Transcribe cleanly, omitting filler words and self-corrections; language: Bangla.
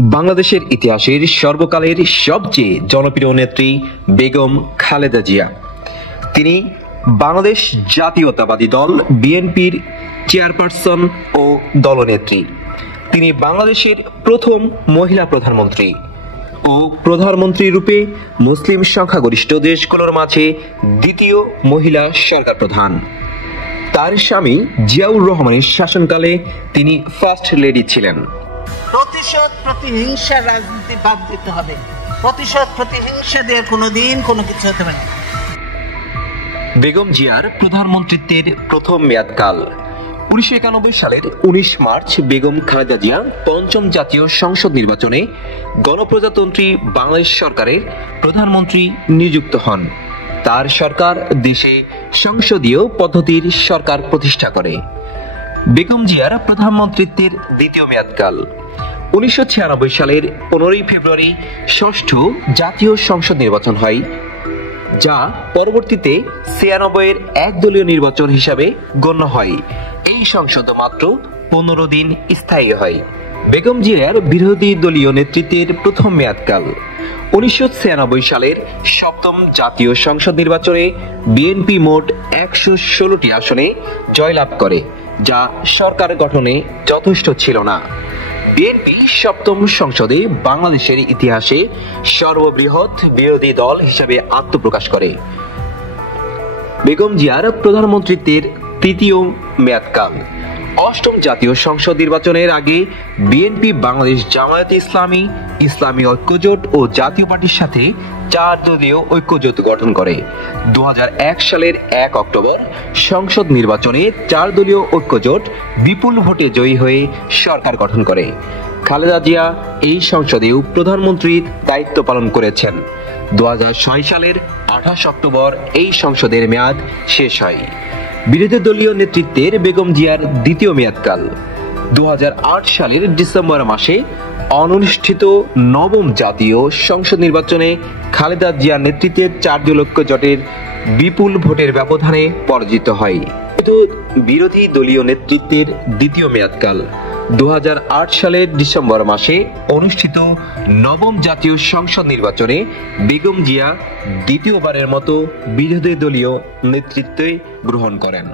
বাংলাদেশের ইতিহাসের সর্বকালের সবচেয়ে জনপ্রিয় নেত্রী বেগম খালেদা জিয়া। তিনি বাংলাদেশ জাতীয়তাবাদী দল বিএনপির চেয়ারপারসন ও দলনেত্রী। তিনি বাংলাদেশের প্রথম মহিলা প্রধানমন্ত্রী ও প্রধানমন্ত্রী রূপে মুসলিম সংখ্যাগরিষ্ঠ দেশগুলোর মাঝে দ্বিতীয় মহিলা সরকার প্রধান। তার স্বামী জিয়াউর রহমানের শাসনকালে তিনি ফার্স্ট লেডি ছিলেন। প্রতিশোধ প্রতিহিংসার রাজনীতি বাদ দিতে হবে। প্রতিশোধ প্রতিহিংসা দিয়ে কোনোদিন কোনো কিছু হতে পারে। বেগম জিয়ার প্রধানমন্ত্রীত্বের প্রথম মেয়াদকাল 1991 সালের 19 মার্চ বেগম খালেদা জিয়া পঞ্চম জাতীয় সংসদ নির্বাচনে গণপ্রজাতন্ত্রী বাংলাদেশ সরকারের প্রধানমন্ত্রী নিযুক্ত হন। তার সরকার দেশে সংসদীয় পদ্ধতির সরকার প্রতিষ্ঠা করে। বেগম জিয়ার প্রধানমন্ত্রীত্বের দ্বিতীয় মেয়াদকাল 1996 সালের 15 ফেব্রুয়ারি ষষ্ঠ জাতীয় সংসদ নির্বাচন হয়, যা পরবর্তীতে 96-এর একদলীয় নির্বাচন হিসাবে গণ্য হয়। এই সংসদ মাত্র 15 দিন স্থায়ী হয়। বেগম জিয়ার বিরোধী দলীয় নেতৃত্বের প্রথম মেয়াদকাল 1996 সালের সপ্তম জাতীয় সংসদ নির্বাচনে বিএনপি মোট 116টি আসনে জয়লাভ করে, যা সরকার গঠনে যথেষ্ট ছিল না। বিএনপি সপ্তম সংসদে বাংলাদেশের ইতিহাসে সর্ববৃহৎ বিরোধী দল হিসেবে আত্মপ্রকাশ করে। বেগম জিয়ার প্রধানমন্ত্রীত্বের তৃতীয় মেয়াদকাল অষ্টম জাতীয় সংসদ নির্বাচনের আগে বিএনপি বাংলাদেশ জামায়াতে ইসলামী, ইসলামী ঐক্যজোট ও জাতীয় পার্টির সাথে 4 দলীয় ঐক্যজোট গঠন করে। 2001 সালের 1 অক্টোবর সংসদ নির্বাচনে 4 দলীয় ঐক্যজোট বিপুল ভোটে জয়ী হয়ে সরকার গঠন করে। খালেদা জিয়া এই সংসদেও প্রধানমন্ত্রীর দায়িত্ব পালন করেছেন। 2006 সালের 28 অক্টোবর এই সংসদের মেয়াদ শেষ হয়। বিরোধী দলীয় নেতৃত্বের বেগম জিয়ার দ্বিতীয় মেয়াদকাল 2008 সালের ডিসেম্বর মাসে অনুষ্ঠিত নবম জাতীয় সংসদ নির্বাচনে খালেদা জিয়ার নেতৃত্বে 4 দলীয় ঐক্যজোটের বিপুল ভোটের ব্যবধানে পরাজিত হয়। বিরোধী দলীয় নেতৃত্বের দ্বিতীয় মেয়াদকাল 2008 সালের ডিসেম্বর মাসে অনুষ্ঠিত নবম জাতীয় সংসদ নির্বাচনে বেগম জিয়া দ্বিতীয়বারের মতো বিরোধী দলীয় নেতৃত্বে গ্রহণ করেন।